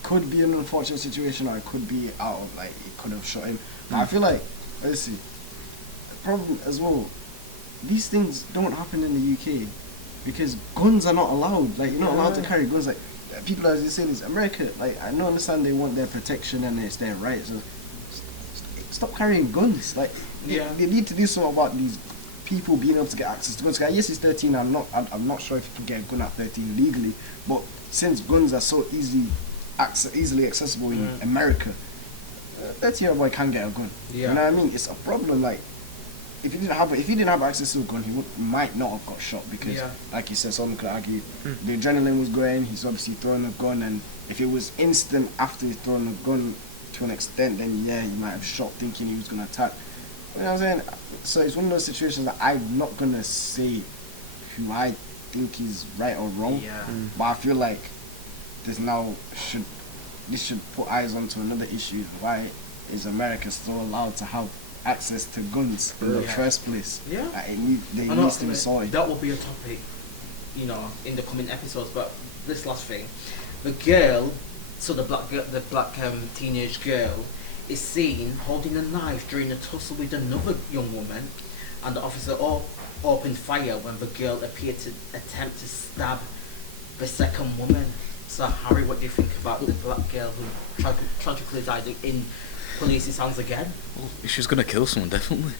could be an unfortunate situation, or it could be out of like it could have shot him. But I feel like, let's see, the problem as well. These things don't happen in the UK because guns are not allowed. Like, you're not allowed to carry guns. Like, people are just saying this, America. Like, I don't understand, they want their protection and it's their rights. So stop carrying guns. Like, they need to do something about these people being able to get access to guns. Yes, he's 13. I'm not sure if you can get a gun at 13 legally, but since guns are so easily accessible in America, 30-year-old boy can get a gun. Yeah. You know what I mean? It's a problem. Like, if he didn't have access to a gun, might not have got shot because, like you said, someone could argue the adrenaline was going. He's obviously throwing a gun, and if it was instant after he's throwing a gun to an extent, then yeah, he might have shot thinking he was gonna attack. You know what I'm saying? So it's one of those situations that I'm not gonna say who I think is right or wrong. Yeah. But I feel like this should put eyes onto another issue. Why is America still allowed to have access to guns in the first place? Yeah. They need to be sorted. That will be a topic, you know, in the coming episodes. But this last thing, the girl, so the black teenage girl, is seen holding a knife during a tussle with another young woman, and the officer opened fire when the girl appeared to attempt to stab the second woman. So Harry, what do you think about the black girl who tragically died in police's hands again? Well, if she's gonna kill someone, definitely.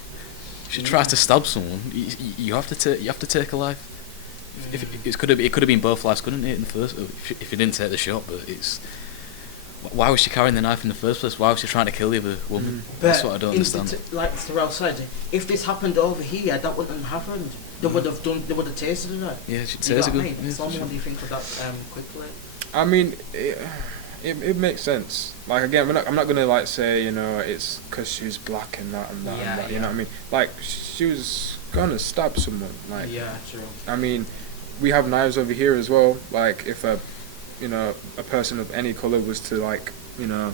If she tries to stab someone, you have to take a life. If it could have been both lives, couldn't it? In the first, if you didn't take the shot, but it's. Why was she carrying the knife in the first place? Why was she trying to kill the other woman? That's what I don't understand. Like Terell said, if this happened over here, that wouldn't have happened. They would have tasered her. Yeah, she'd taser her. Yeah, so what do you think of that quickly? I mean, it makes sense. Like again, I'm not gonna like say, you know, it's because she's black and that and that and that. You know what I mean? Like she was gonna stab someone. Like true. I mean, we have knives over here as well. Like if a person of any color was to like, you know,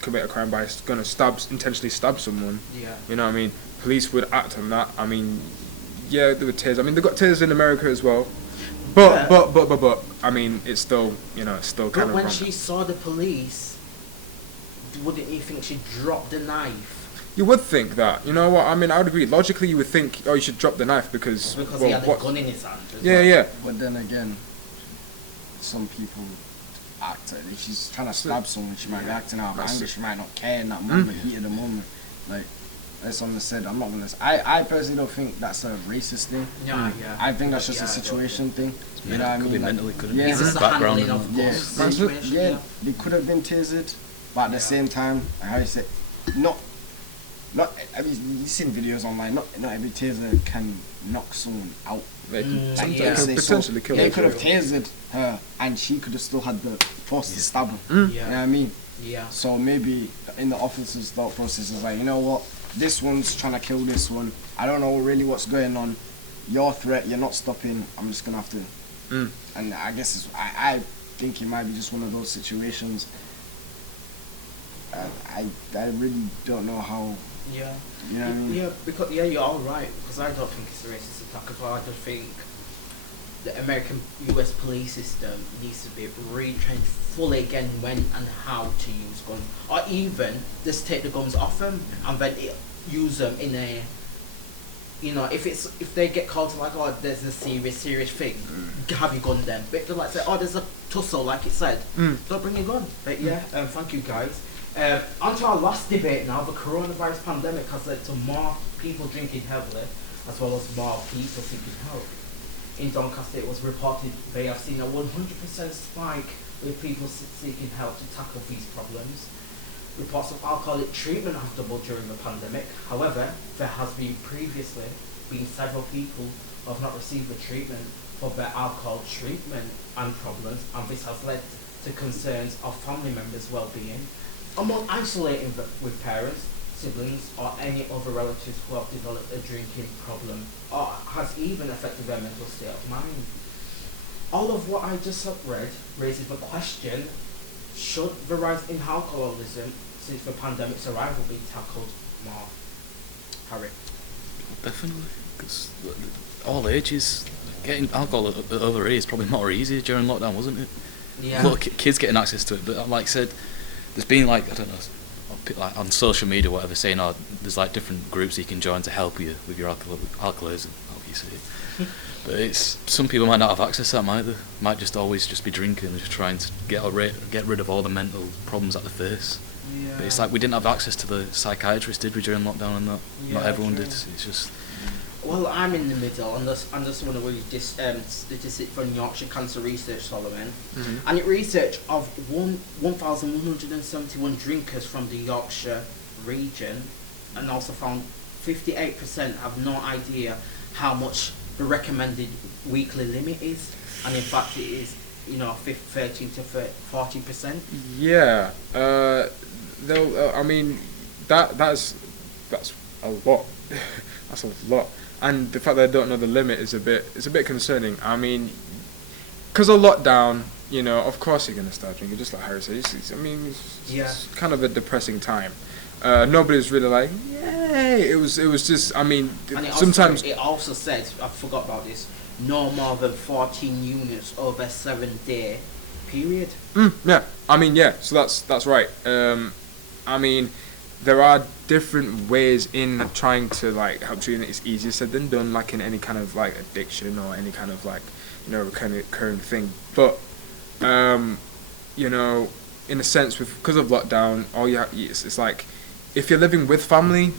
commit a crime by gonna intentionally stab someone. Yeah. You know what I mean? Police would act on that. I mean, yeah, there were tasers. I mean, they got tasers in America as well. But I mean, it's still, you know, it's still kind of wrong. But when she saw the police, wouldn't you think she dropped the knife? You would think that. You know what? I mean, I would agree. Logically, you would think, oh, you should drop the knife because he had a gun in his hand. Yeah. But then again, some people act. If she's trying to stab someone, she might be acting out of anger. She might not care in that moment, heat of the moment. Like, as someone said, I'm not gonna. I personally don't think that's a racist thing. Yeah. I think that's just a situation thing. You know what I mean? Could be mentally, couldn't it? It's background. They could have been tasered, but at the same time, how you say, not. I mean, you've seen videos online. Not every taser can knock someone out. They could potentially kill her. They could have tasered her, and she could have still had the force to stab her. Yeah. You know what I mean? Yeah. So maybe in the officer's thought process is like, you know what? This one's trying to kill this one. I don't know really what's going on. Your threat, you're not stopping. I'm just gonna have to. And I guess I think it might be just one of those situations. I really don't know how. Yeah. You know what I mean? Yeah, because you're all right. Because I don't think it's a racist attack at all. I just think the American U.S. police system needs to be retrained fully again when and how to use guns, or even just take the guns off them and then use them in a. You know, if they get called to like, oh, there's a serious thing, have your gun then. But if they like say, oh, there's a tussle, like it said, don't bring your gun. But yeah, thank you guys. On to our last debate now. The coronavirus pandemic has led to more people drinking heavily, as well as more people seeking help. In Doncaster, it was reported they have seen a 100% spike with people seeking help to tackle these problems. Reports of alcoholic treatment have doubled during the pandemic. However, there has previously been several people who have not received the treatment for their alcohol treatment and problems, and this has led to concerns of family members' well-being, among isolating with parents, siblings, or any other relatives who have developed a drinking problem, or has even affected their mental state of mind. All of what I just read raises the question, should the rise in alcoholism since the pandemic's arrival be tackled more? Harry? Definitely, because all ages, getting alcohol over here is probably more easy during lockdown, wasn't it? Yeah. Look, kids getting access to it, but like I said, there's been like, I don't know, like on social media or whatever, saying, oh, there's like different groups you can join to help you with your alcoholism, obviously. But it's, some people might not have access to that, might they? Might just always just be drinking and just trying to get rid of all the mental problems that they face. Yeah. But it's like we didn't have access to the psychiatrist, did we, during lockdown and that? Yeah, not everyone true. did. It's just... Well, I'm in the middle, and I'm just want to read this statistic from Yorkshire Cancer Research, Solomon. And it researched of 1,171 drinkers from the Yorkshire region, and also found 58% have no idea how much the recommended weekly limit is, and in fact it is, 13 to 40%. Yeah. I mean, that's a lot. That's a lot. And the fact that I don't know the limit is a bit concerning. I mean, because of lockdown, of course you're gonna start drinking. Just like Harry said, it's kind of a depressing time. Nobody's really like, yay. It was just. I mean, And sometimes it also says, I forgot about this, no more than 14 units over a 7-day period. Yeah. I mean, yeah. So that's right. I mean, there are different ways in trying to like help treat it. It's easier said than done, like in any kind of like addiction or any kind of like recurring thing. But in a sense, because of lockdown, it's like if you're living with family,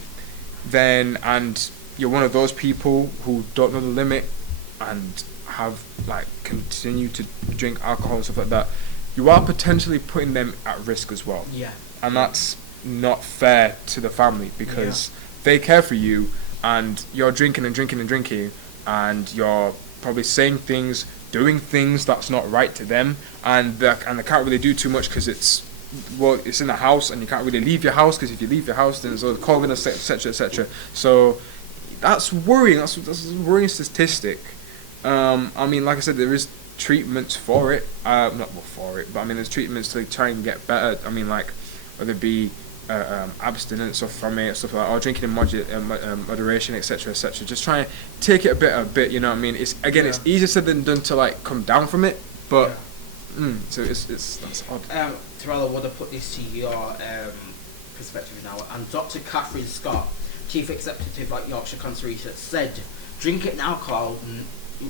then and you're one of those people who don't know the limit and have like continue to drink alcohol and stuff like that, you are potentially putting them at risk as well. Yeah. And that's not fair to the family because they care for you and you're drinking and you're probably saying things, doing things that's not right to them, and they can't really do too much because it's in the house and you can't really leave your house because if you leave your house then there's all the COVID, etc, etc. So that's worrying. That's a worrying statistic. I mean, like I said, there is treatments for it. Not for it, but I mean, there's treatments to try and get better. I mean, like whether it be abstinence or from it, stuff like that, or drinking in moderation, etc, etc. Just try and take it a bit. You know what I mean? It's easier said than done to like come down from it, but so it's that's odd. Terell, I want to put this to your perspective now. And Dr. Catherine Scott, Chief Executive at Yorkshire Cancer Research, said drinking alcohol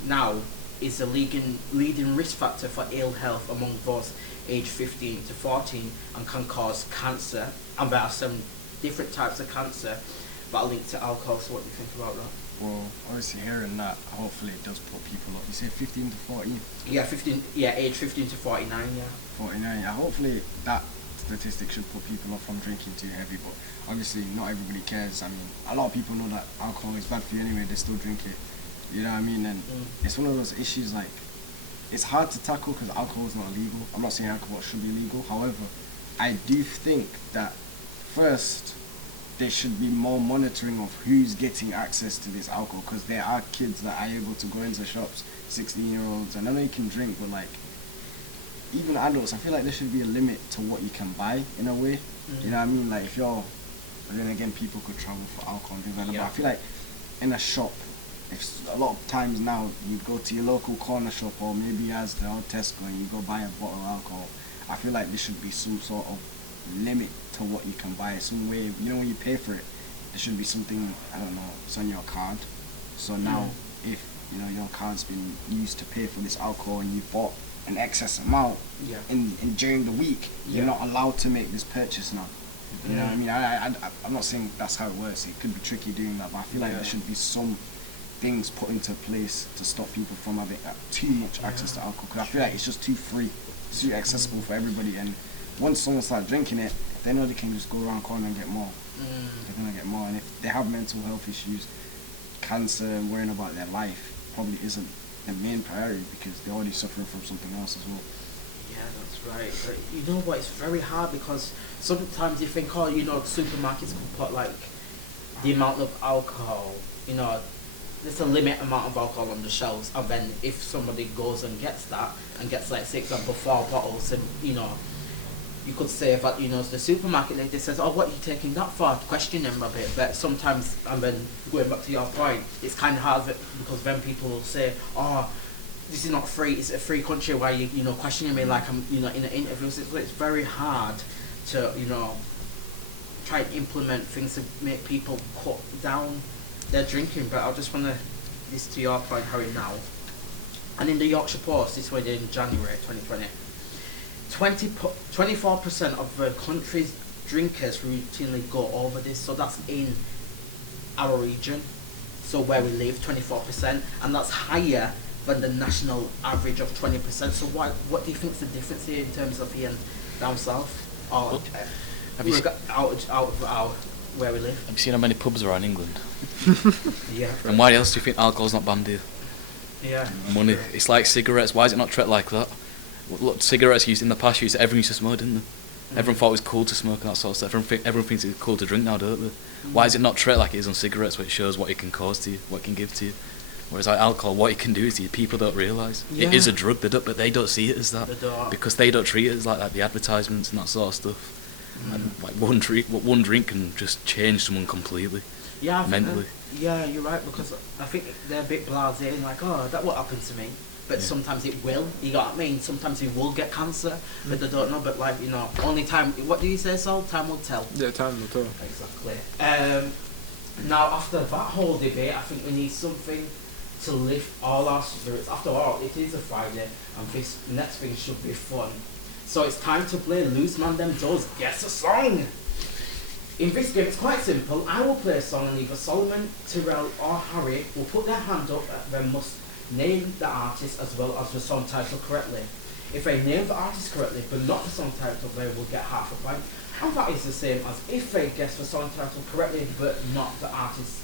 now is a leading risk factor for ill health among those aged 15 to 14 and can cause cancer. And there are some different types of cancer that are linked to alcohol. So what do you think about that? Well, obviously hearing that, hopefully it does put people up. You say 15 to 14? Yeah, age 15 to 49, yeah. 49, yeah. Hopefully that statistic should put people off from drinking too heavy, but obviously not everybody cares. I mean, a lot of people know that alcohol is bad for you anyway, they still drink it. You know what I mean? And it's one of those issues like, it's hard to tackle because alcohol is not legal. I'm not saying alcohol should be legal. However, I do think that first, there should be more monitoring of who's getting access to this alcohol, because there are kids that are able to go into shops, 16-year-olds, and I know you can drink, but like, even adults, I feel like there should be a limit to what you can buy in a way. You know what I mean? Like if you're, but then again, people could travel for alcohol and things like that. But I feel like in a shop, if a lot of times now you go to your local corner shop or maybe as the old Tesco and you go buy a bottle of alcohol, I feel like there should be some sort of limit to what you can buy. Some way, when you pay for it, there should be something, I don't know, it's on your card. So now if your card's been used to pay for this alcohol and you bought an excess amount in during the week, you're not allowed to make this purchase now. You know what I mean? I'm not saying that's how it works. It could be tricky doing that, but I feel like there should be some things put into place to stop people from having too much access to alcohol, because I feel like it's just too free, too accessible for everybody, and once someone starts drinking it, if they know they can just go around corner and get more, they're going to get more. And if they have mental health issues, cancer and worrying about their life probably isn't the main priority because they're already suffering from something else as well. Yeah, that's right. But you know what, it's very hard because sometimes you think, supermarkets can put like the amount of alcohol, there's a limit amount of alcohol on the shelves, and then if somebody goes and gets that and gets like, say example, 4 bottles, and you could say that the supermarket lady says, "Oh, what are you taking that for?" Question them a bit, but sometimes, and then going back to your point, it's kind of hard because then people will say, "Oh, this is not free. It's a free country." Why you questioning me like I'm in an interview? So it's very hard to try and implement things to make people cut down their drinking. But I just want to this to your point, Harry, now. And in the Yorkshire Post, this was in January 2020. 24% of the country's drinkers routinely go over this, so that's in our region. So where we live, 24%, and that's higher than the national average of 20%. So what do you think is the difference here in terms of here and down south? Or out of our where we live? Have you seen how many pubs are in England? Yeah. And why else do you think alcohol's not banned here? Yeah. Money. It's like cigarettes. Why is it not treated like that? Look, cigarettes used in the past, everyone used to smoke, didn't they? Everyone thought it was cool to smoke and that sort of stuff. Everyone thinks it's cool to drink now, don't they? Why is it not treated like it is on cigarettes, where it shows what it can cause to you, what it can give to you? Whereas like alcohol, what it can do to you, people don't realise. It is a drug, but they don't see it as that. Because they don't treat it as like the advertisements and that sort of stuff. And like one drink can just change someone completely. Yeah, mentally. Yeah, you're right, because I think they're a bit blasé and like, oh, that what happened to me. But sometimes it will, you know what I mean? Sometimes you will get cancer, but they don't know. But like, you know, only time, what do you say, Sol? Time will tell. Yeah, time will tell. Exactly. Now, after that whole debate, I think we need something to lift all our spirits. After all, it is a Friday, and this next thing should be fun. So it's time to play Loose Mandem Does Guess a Song. In this game, it's quite simple. I will play a song, and either Solomon, Terell, or Harry will put their hand up and they must name the artist as well as the song title correctly. If they name the artist correctly but not the song title, they will get half a point. And that is the same as if they guess the song title correctly but not the artist.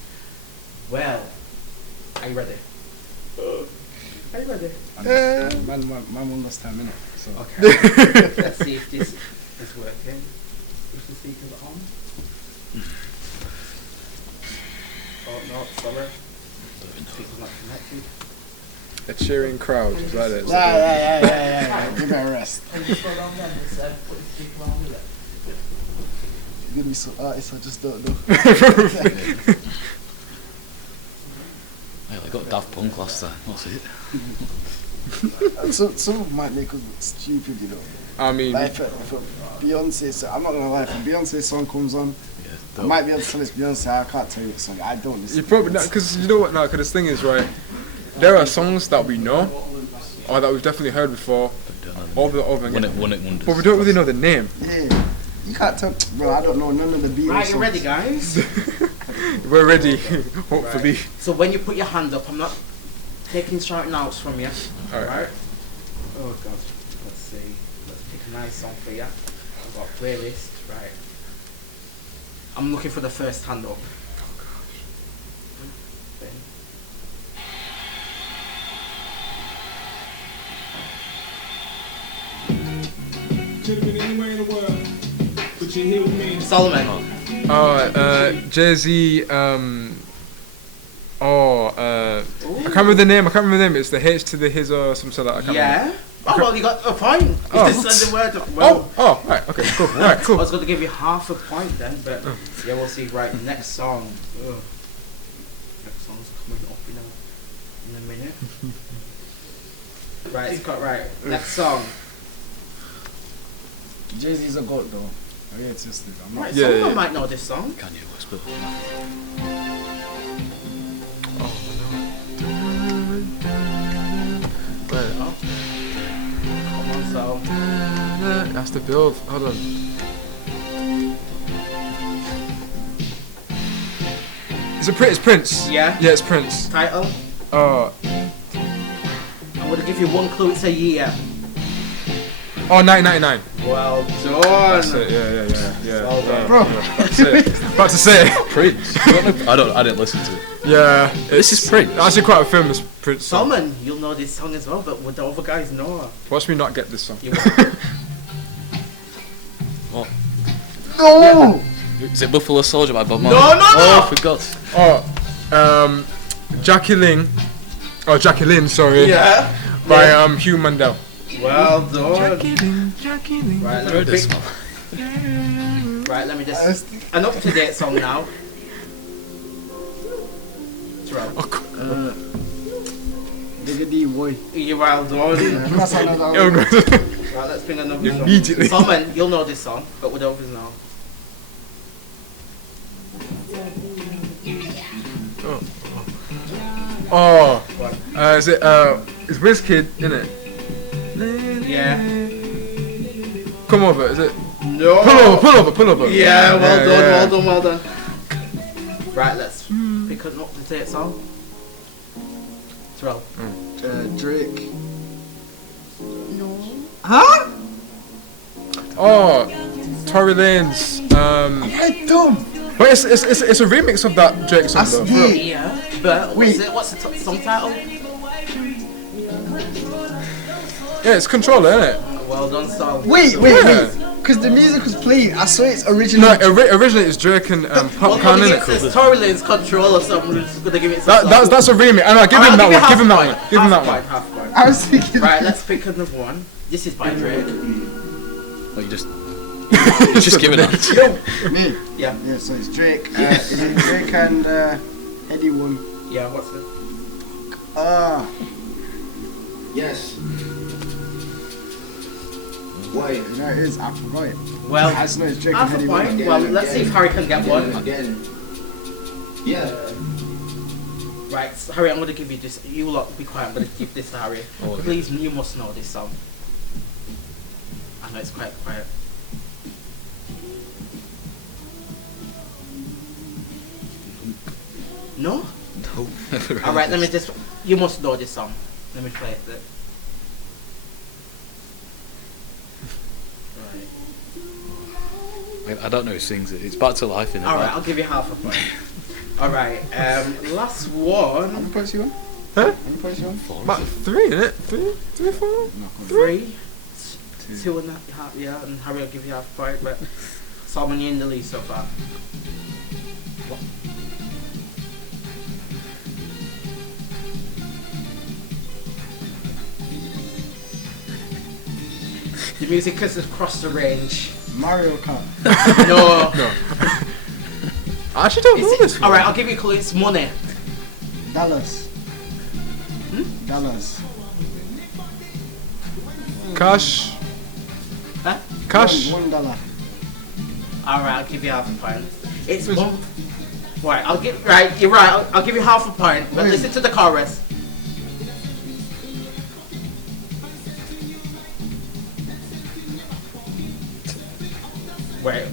Well, are you ready? Are you ready? Man won last time, innit? So. Okay. Let's see if this is working. If the speakers are on. Oh no, sorry. Speakers not connected. A cheering crowd, is that it? Yeah. Give me a rest. Can you scroll down there and just put the speaker on with it? Give me some artists I just don't know. Well, I got Daft Punk last time. What's it? Some might make us look stupid, you know. I mean, Like if Beyonce, so I'm not gonna lie, if a Beyonce song comes on, I might be able to tell it's Beyonce. I can't tell you what song. I don't listen. you probably not, because you know what now, because the thing is, right, there are songs that we know, or that we've definitely heard before, over and over again, but we don't really know the name. Yeah, you can't tell, bro. I don't know none of the Beatles. Right, you ready, guys? We're ready, hopefully. Right. So when you put your hand up, I'm not taking shouting outs from you. Alright. Oh god. Let's see. Let's pick a nice song for you. I've got a playlist. Right. I'm looking for the first hand up. Oh gosh. Could have been anywhere in the world, but you're here with me. Solomon. Jay-Z, I can't remember the name, it's the H to the his or something like that, I can't remember. Oh well, you got a point. You Oh. just said the word. Well, Right, okay, cool, alright, I cool. was going to give you half a point then, but yeah, we'll see. Right, next song. Ugh. Next song's coming up in a minute. Right, it's got right. Next song. Jay-Z's a goat though. I mean, it's just I'm not. Right, Yeah, someone yeah. might know this song. Can you whisper? Oh. Come on, so. That's the build, hold on. It's Prince. Yeah. Yeah, it's Prince. Title. I'm I'm gonna give you one clue. It's a year. 1999. Well done. That's it, yeah. Well done. Bro. That's it. About to say it. Prince. I didn't listen to it. Yeah. This is Prince. Actually quite a famous Prince song. Solomon, you'll know this song as well, but would the other guys know? Watch me not get this song. You What? No. Is it Buffalo Soldier by Bob Marley? No, no, no! Oh, I forgot. Jacqueline, sorry. Yeah. By Hugh Mandel. Well done. Jacqueline. Right, Heard this one. Right, let me just. An up to date song now. Terell. Digga D boy. You're well done. That's another Oh, one. no. Right, let's bring another song. Immediately. Solomon, you'll know this song, but would others know? Is it it's WizKid, isn't it? Yeah. Come over, is it? No. Pull over. Yeah, well Yeah. done. Right, let's pick pick an up-to-date song? Terell. Drake. No. Huh? Oh, Tory Lanez. You're dumb. But it's a remix of that Drake song though. Yeah. Yeah, but what's the song title? Yeah, it's Controller, isn't it? Well done, Sal. Wait. Yeah. Because the music was playing. I saw it's original. No, originally it's Drake and Popcorn, Well, innit? it's Tory Lanez Control or something. We're just gonna give it some song. That's a remix. I know, give him that one. Give him that one. Give him that one. Half point. I was thinking. Right, let's pick another one. This is by Drake. Well, you just give it up. Me. Yeah. Yeah. So it's Drake. Is it Drake and Eddie one? Yeah, what's it? Yes. Wait. No, it is. I forgot it. Well, I just know it's Drake half and a Eddie point. one. Well, let's see if Harry can get one. Again. Yeah. Right, so Harry, I'm going to give you this. You lot be quiet. I'm going to give this to Harry. Oh, okay. Please, you must know this song. I know it's quite quiet. No? No. never heard Alright, let me this. just. You must know this song. Let me play it. Right. I don't know who sings it. It's Back to Life, innit? Alright, I'll give you half a point. Alright, last one. How many points you on? Huh? How many points you on? About 3, innit? 3, 4? No, 3, 2 and a half, yeah, and Harry will give you half a point, but Solomon, you're in the lead so far. The music has crossed the range. Mario Kart. No. I actually don't know this one. Alright, I'll give you a clue. It's money. Dallas. Dallas. Cash. Huh? Cash. $1. Alright, I'll give you half a point. It's one. Right, I'll give. Right, you're right. I'll give you half a point. But Wait. listen to the chorus. Wait.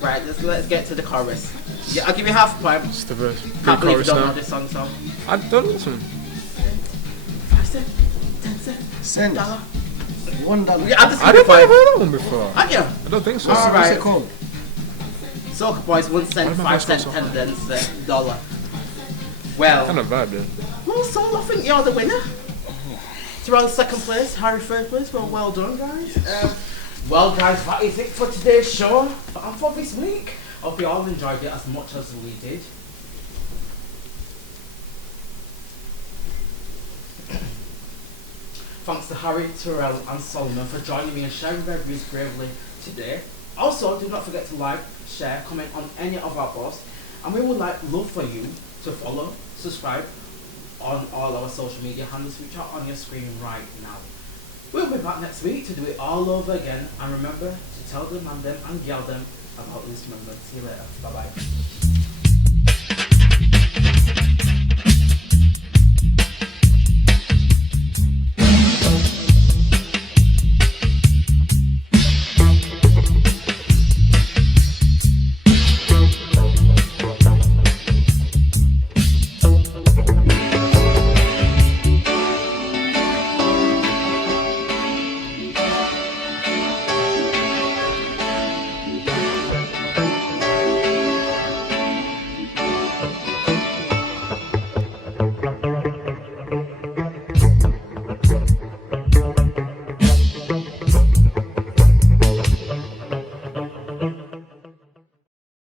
Right, let's get to the chorus. Yeah, I'll give you half a point. It's the verse. Can't believe you Pre-chorus don't know now. this song, so. I don't know this one. 5 cents, 10 cents, Cent. dollar. $1. Yeah, I'll just I give you don't think I've 5. heard that one before. Have you? I don't think so. What's Alright. it called? Soca Boys 1 cent, Why am I 5 cent, so 10 hard? cents, dollar. Well, Kind of vibe then. well, so I think you're the winner. Terell second place, Harry third place. Well done, guys. Well, guys, that is it for today's show and for this week. Hope you all enjoyed it as much as we did. Thanks to Harry, Terell and Solomon for joining me and sharing their views bravely today. Also, do not forget to like, share, comment on any of our posts, and we would love for you to follow, subscribe on all our social media handles which are on your screen right now. We'll be back next week to do it all over again, and remember to tell the man them and yell them about Loose Mandem. See you later. Bye bye.